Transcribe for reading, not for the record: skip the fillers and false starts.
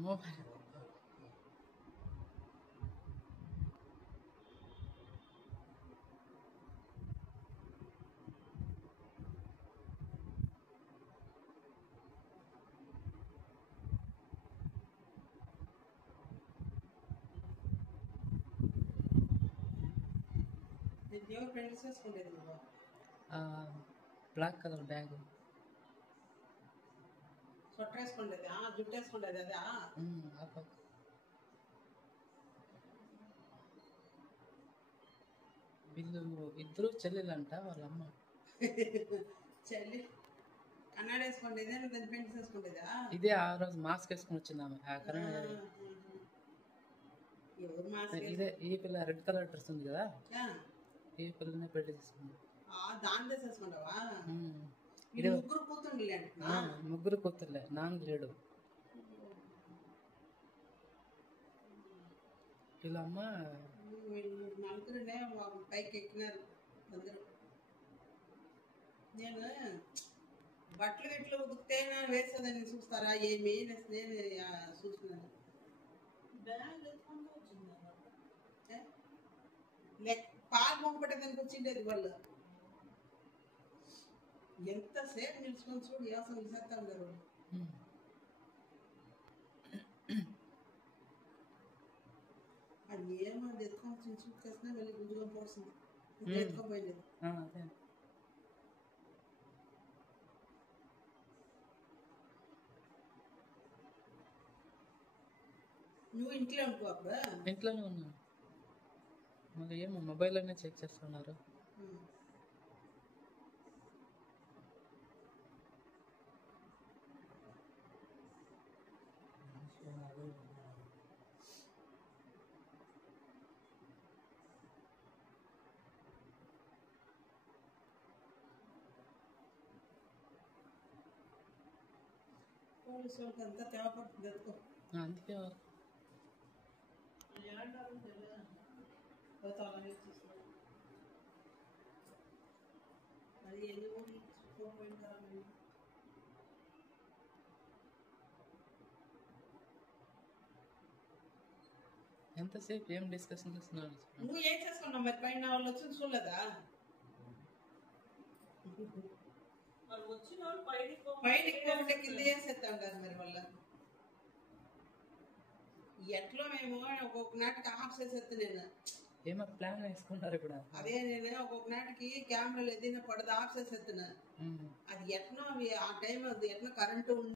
mobile black colour bag వీళ్ళు ఇద్దరు చెల్లెలంట వాళ్ళమ్మ చెల్లి కన్నడ వేసుకుంటేదా దాని పెయింట్స్ వేసుకుంటేదా ఇదే ఆ రోజు మాస్క్ వేసుకుని వచ్చింది ఆమె ఆ కరోనా ఎవరు మాస్క్ ఇదే ఈ పిల్ల రెడ్ కలర్ డ్రెస్ ఉంది కదా ఈ పిల్లనే పెళ్లి చేసుకుంది దాని వేసేసుకుంటావా ఇది ముగ్గురు కూతుండలే ముగ్గురు కూతుర్లే నాన్న లేడు వీళ్ళమ్మ నలుగురునే పైకి ఎక్కినారు అందరూ నేను బట్టలు గిట్లు ఉదికితేనా వేస్తుందని చూస్తారా ఏమి నేను చూస్తున్నాను పాలు మొంగపట్టేదానికి వచ్చిండేది వాళ్ళు ఎంతసేపు నిలుచుకొని చూడు వ్యవసాయం చేస్తా ఉన్నారు అది ఏమో ఎత్తుకొని చూసుకొచ్చినా వెళ్ళి గుంజుకొని పోతుంది ఎత్తుకోపోయింది నువ్వు ఇంట్లో ఉంటున్నావు అప్పుడు ఇంట్లోనే ఉన్నాను మళ్ళీ ఏమో మొబైల్లోనే చెక్ చేస్తున్నారు పోలీసు వాళ్ళకి అంతా తేవపడుతుంది ఎత్తుకో అందుకే అది ఎన్ని ఊళ్ళు పోయింటారా ఎంతసేపు ఏం డిస్కషన్ చేస్తున్నారు నువ్వు ఏం చేసుకున్నావు మరి పైన వాళ్ళు వచ్చి చూడలేదా పైన కింద చేసేస్తా ఉంటారు మరి వాళ్ళ ఎట్లా మేము ఒక్కొక్క నాటికి ఆఫ్ చేసేస్తా నేను ఏమో ప్లాన్ వేసుకుంటారు ఇప్పుడు అదే నేను ఒక్కొక్క నాటికి కెమెరాలు ఏదైనా పడదు ఆఫ్ చేసేస్తున్నా అది ఎట్లా ఆ టైం అది ఎట్లా కరెంటు